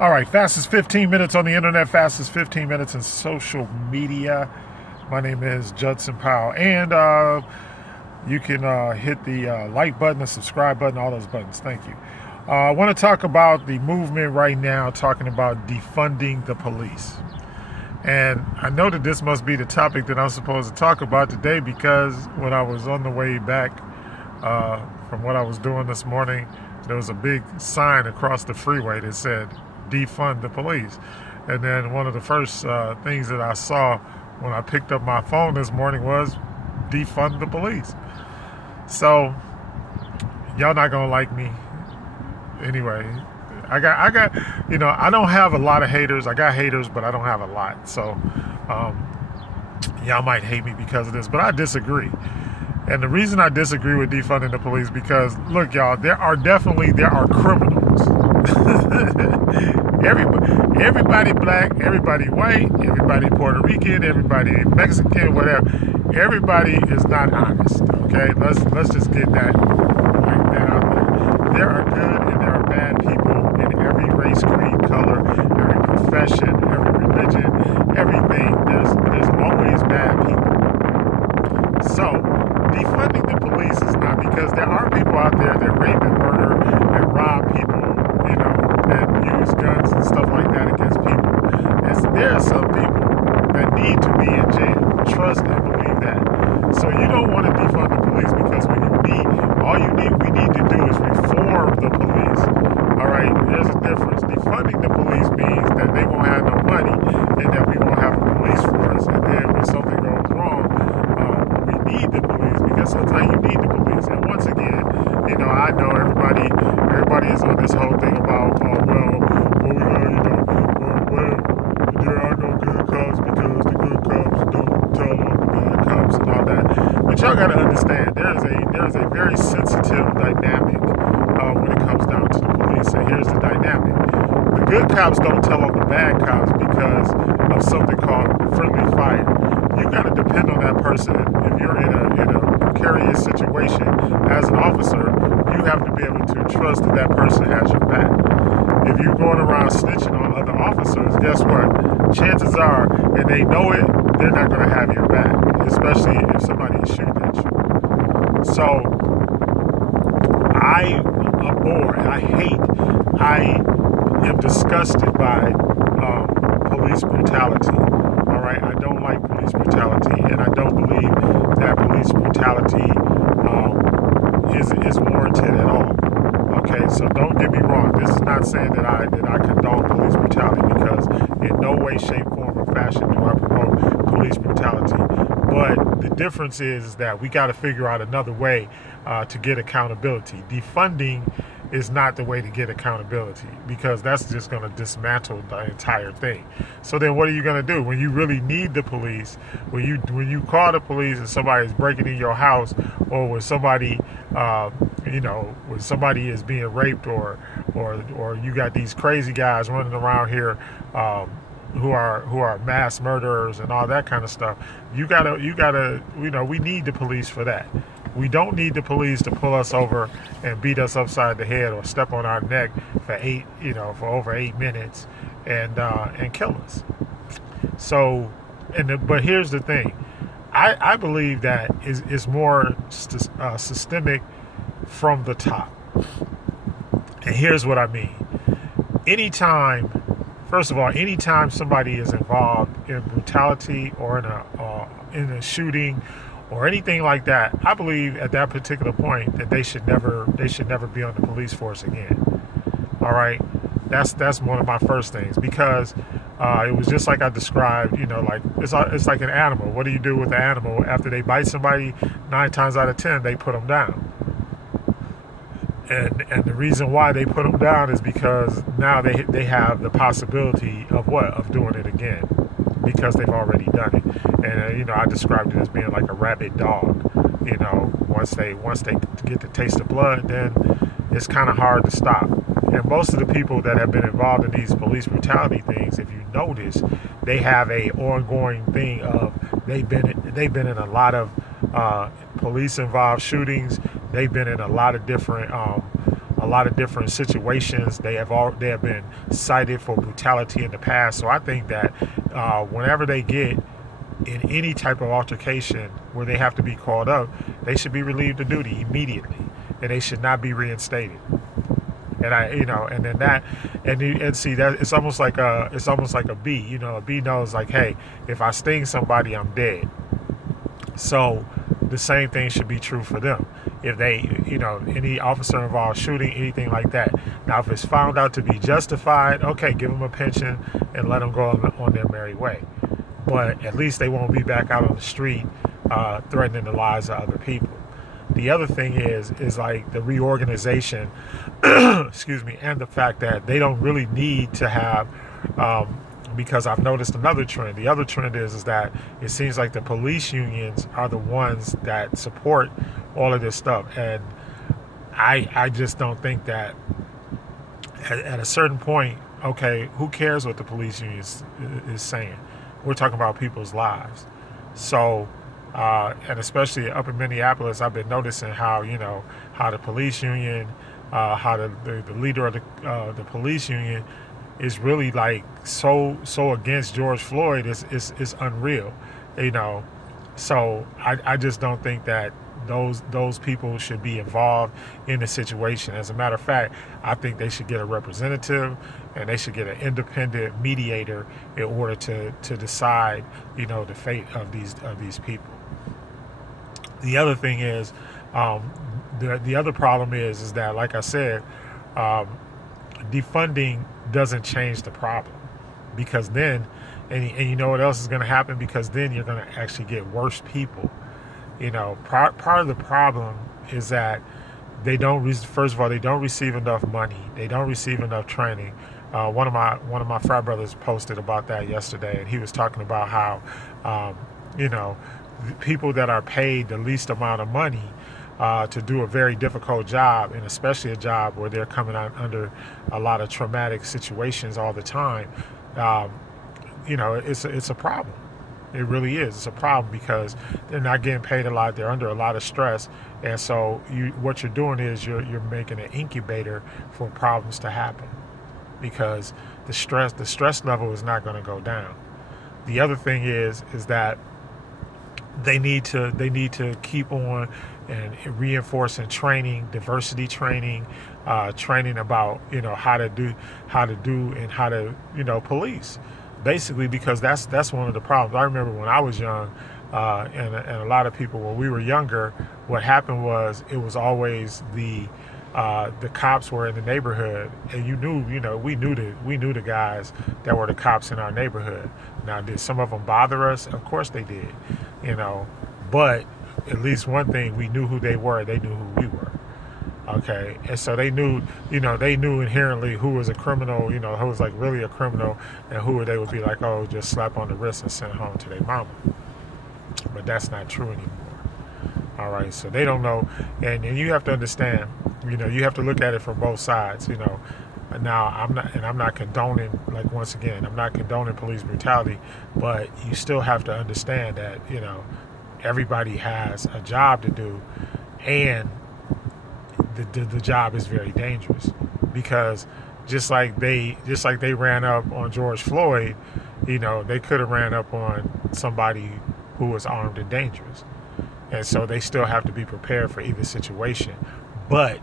All right, fastest 15 minutes on the internet, fastest 15 minutes in social media. My name is Judson Powell, and you can hit the like button, the subscribe button, all those buttons. Thank you. I want to talk about the movement right now, talking about defunding the police. And I know that this must be the topic that I'm supposed to talk about today, because when I was on the way back from what I was doing this morning, there was a big sign across the freeway that said, defund the police. And then one of the first things that I saw when I picked up my phone this morning was defund the police. So y'all not gonna like me anyway. I got I don't have a lot of haters. I got haters, but I don't have a lot. So y'all might hate me because of this, but I disagree. And the reason I disagree with defunding the police, because look, y'all, there are criminals. Everybody black, everybody white, everybody Puerto Rican, everybody Mexican, whatever. Everybody is not honest. Okay, let's just get that out there. There are good and there are bad people in every race, creed, color, every profession, every religion, everything. There's always bad people. So defunding the police is not, because there are people out there that rape and murder and rob people, and use guns and stuff like that against people. There are some people that need to be in jail. Trust and believe that. So you don't want to defund the police, because we need to do is reform the police. All right, there's a difference. Defunding the police means that they won't have no money and that we won't have a police force. And then when something goes wrong, we need the police, because sometimes you need the police. And once again, I know everybody is on this whole thing about, there are no good cops because the good cops don't tell on the bad cops and all that. But y'all gotta understand, there is a very sensitive dynamic when it comes down to the police. And here's the dynamic: the good cops don't tell on the bad cops because of something called friendly fire. You gotta depend on that person. If you're in a precarious situation as an officer, you have to be able to trust that that person has your back. If you're going around snitching on other officers, guess what? Chances are, and they know it, they're not going to have your back, especially if somebody is shooting at you. So I am disgusted by police brutality. All right, I don't like police brutality, and I don't believe that police brutality is warranted at all. Okay, so don't get me wrong. This is not saying that I condone police brutality, because in no way, shape, form, or fashion do I promote police brutality. But the difference is that we got to figure out another way to get accountability. Defunding is not the way to get accountability, because that's just going to dismantle the entire thing. So then what are you going to do when you really need the police? When you call the police and somebody's breaking in your house, or when somebody when somebody is being raped, or you got these crazy guys running around here who are mass murderers and all that kind of stuff. You gotta we need the police for that. We don't need the police to pull us over and beat us upside the head or step on our neck for over 8 minutes and kill us. So, but here's the thing. I believe that is more systemic from the top. And here's what I mean. Anytime somebody is involved in brutality or in a shooting or anything like that, I believe at that particular point that they should never be on the police force again. All right, that's one of my first things, because it was just like I described. Like it's like an animal. What do you do with the animal after they bite somebody? 9 times out of 10, they put them down. And the reason why they put them down is because now they have the possibility of doing it again, because they've already done it. And I described it as being like a rabid dog. Once they get the taste of blood, then it's kind of hard to stop. And most of the people that have been involved in these police brutality things, if you notice, they have a ongoing thing of they've been in a lot of police involved shootings. They've been in a lot of different lot of different situations. They have been cited for brutality in the past. So I think that whenever they get in any type of altercation where they have to be called up, they should be relieved of duty immediately, and they should not be reinstated. And and see that it's almost like a bee. A bee knows, like, hey, if I sting somebody, I'm dead. So the same thing should be true for them. If they, any officer involved shooting, anything like that. Now, if it's found out to be justified, okay, give them a pension and let them go on their merry way. But at least they won't be back out on the street threatening the lives of other people. The other thing is like the reorganization, excuse me, and the fact that they don't really need to have, because I've noticed another trend. The other trend is that it seems like the police unions are the ones that support all of this stuff. And I just don't think that at a certain point, okay, who cares what the police union is saying? We're talking about people's lives. So, and especially up in Minneapolis, I've been noticing how the police union, how the leader of the police union is really like so against George Floyd. It's unreal, So I just don't think that those people should be involved in the situation. As a matter of fact, I think they should get a representative, and they should get an independent mediator in order to decide, the fate of these people. The other thing is, the other problem is that, like I said, defunding doesn't change the problem, because then, and you know what else is going to happen? Because then you're going to actually get worse people. Part of the problem is that first of all, they don't receive enough money. They don't receive enough training. One of my frat brothers posted about that yesterday, and he was talking about how, people that are paid the least amount of money to do a very difficult job, and especially a job where they're coming out under a lot of traumatic situations all the time, it's a problem. It really is. It's a problem because they're not getting paid a lot. They're under a lot of stress, and so what you're doing is you're making an incubator for problems to happen, because the stress level is not going to go down. The other thing is that they need to keep on and reinforcing training, diversity training, training about how to do and how to police. Basically, because that's one of the problems. I remember when I was young, and a lot of people when we were younger, what happened was it was always the cops were in the neighborhood, and we knew the guys that were the cops in our neighborhood. Now, did some of them bother us? Of course they did, but at least one thing, we knew who they were. They knew who we were. Okay, and so they knew inherently who was a criminal, who was like really a criminal, and who they would be like, oh, just slap on the wrist and send home to their mama. But that's not true anymore. All right, so they don't know, and you have to understand, you have to look at it from both sides. Now I'm not condoning, like, once again, I'm not condoning police brutality, but you still have to understand that everybody has a job to do, and the job is very dangerous, because just like they ran up on George Floyd, they could have ran up on somebody who was armed and dangerous, and so they still have to be prepared for either situation. But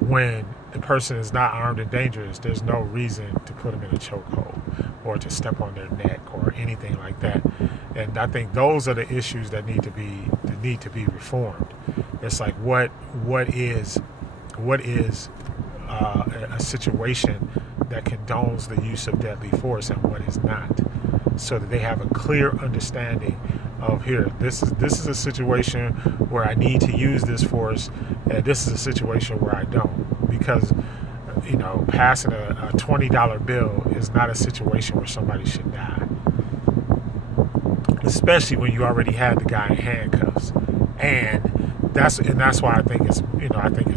when the person is not armed and dangerous, there's no reason to put them in a chokehold or to step on their neck or anything like that. And I think those are the issues that need to be reformed. It's like what is a situation that condones the use of deadly force and what is not, so that they have a clear understanding of, here, this is a situation where I need to use this force, and this is a situation where I don't, because passing a $20 bill is not a situation where somebody should die, especially when you already had the guy in handcuffs. And that's why I think it's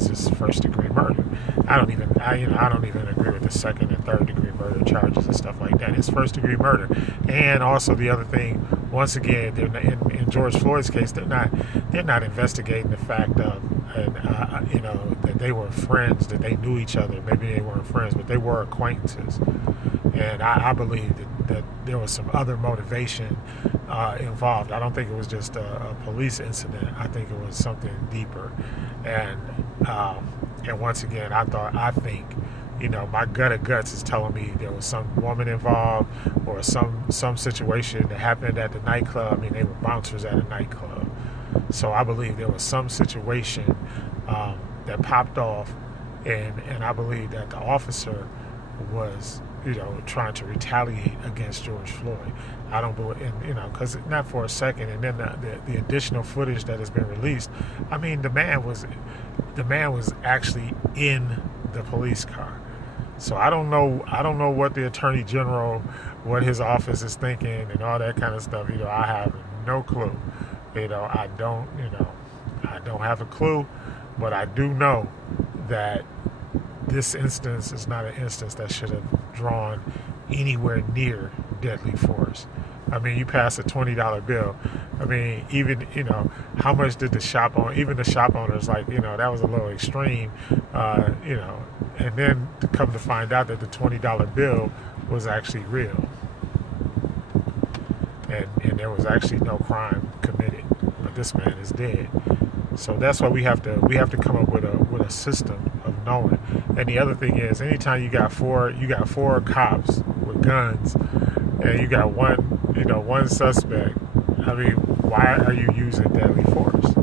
just first degree murder. I don't even agree with the second and third degree murder charges and stuff like that. It's first degree murder. And also the other thing, once again, in George Floyd's case, they're not investigating the fact of and that they were friends, that they knew each other. Maybe they weren't friends, but they were acquaintances. And I believe that there was some other motivation involved. I don't think it was just a police incident. I think it was something deeper. And once again, I think, my gut of guts is telling me there was some woman involved or some situation that happened at the nightclub. I mean, they were bouncers at a nightclub. So I believe there was some situation that popped off, and I believe that the officer was, trying to retaliate against George Floyd. I don't believe, because not for a second. And then the additional footage that has been released. I mean, the man was actually in the police car. So I don't know what the Attorney General, what his office is thinking, and all that kind of stuff. I have no clue. I don't have a clue, but I do know that this instance is not an instance that should have drawn anywhere near deadly force. I mean, you pass a $20 bill. I mean, even, how much did the shop owners, like, that was a little extreme, and then to come to find out that the $20 bill was actually real. And there was actually no crime committed, but this man is dead. So that's why we have to come up with a system of knowing. And the other thing is, anytime you got four cops with guns, and you got one suspect, I mean, why are you using deadly force?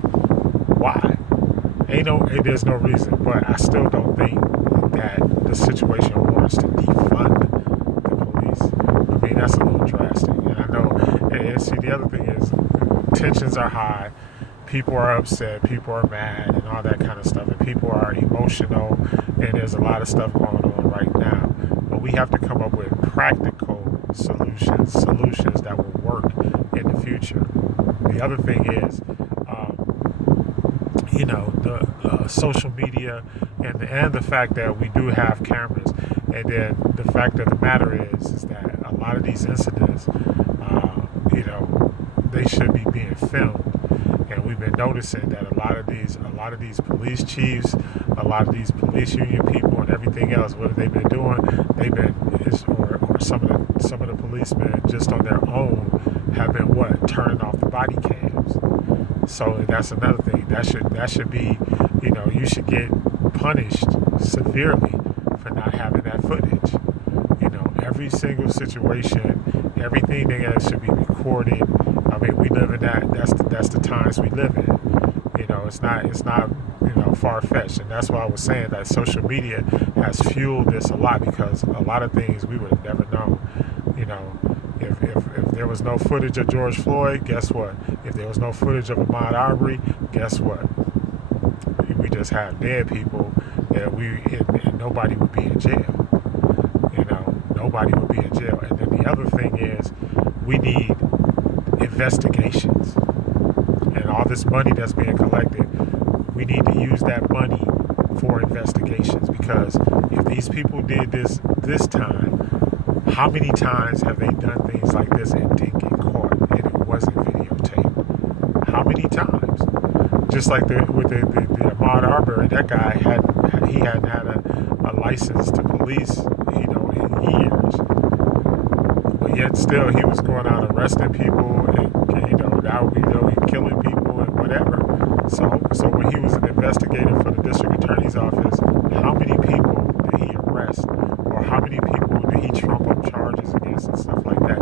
Why? There's no reason. But I still don't think that the situation warrants to defund the police. I mean, that's a little drastic. And I know. And see, the other thing is, tensions are high. People are upset, people are mad, and all that kind of stuff, and people are emotional, and there's a lot of stuff going on right now. But we have to come up with practical solutions that will work in the future. The other thing is, the social media, and the fact that we do have cameras, and then the fact of the matter is that a lot of these incidents, they should be being filmed. And we've been noticing that a lot of these police chiefs, a lot of these police union people, and everything else, what have they been doing? Or some of the policemen just on their own have been turning off the body cams. So that's another thing. That should be, you should get punished severely for not having that footage. Every single situation, everything that should be recorded. I mean, we live in that's the times we live in. It's not far-fetched. And that's why I was saying that social media has fueled this a lot, because a lot of things we would have never known. If there was no footage of George Floyd, guess what? If there was no footage of Ahmaud Arbery, guess what? We just have dead people, and nobody would be in jail. Nobody would be in jail. And then the other thing is, we need investigations, and all this money that's being collected, we need to use that money for investigations, because if these people did this time, how many times have they done things like this and didn't get caught and it wasn't videotaped? How many times? Just like with the Ahmaud Arbery, that guy hadn't had a license to police, in years. But yet still he was going out arresting people, and killing people and whatever. So when he was an investigator for the district attorney's office, how many people did he arrest, or how many people did he trump up charges against and stuff like that?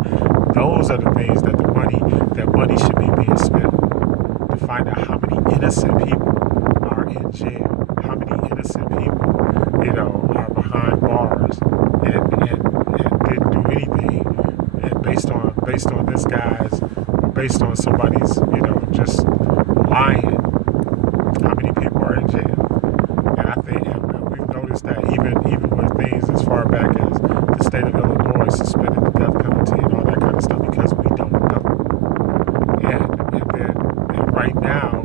Those are the things that money should be being spent to find out how many innocent people are in jail, how many innocent people are behind bars and didn't do anything, and based on this guy's, based on somebody's, just lying, how many people are in jail. And I think we've noticed that even with things as far back as the state of Illinois suspended the death penalty and all that kind of stuff, because we don't know. And right now,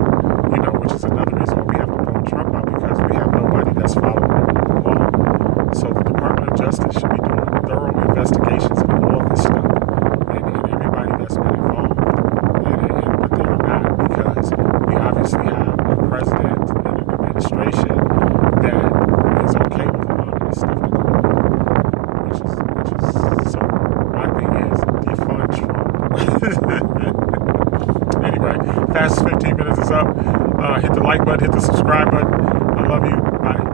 which is another reason why we have to vote Trump out, because we have nobody that's following the law. So the Department of Justice should be doing thorough investigations of all this stuff, and everybody that's been involved. But they're not, because we obviously Anyway, fastest 15 minutes is up. Hit the like button, hit the subscribe button. I love you. Bye.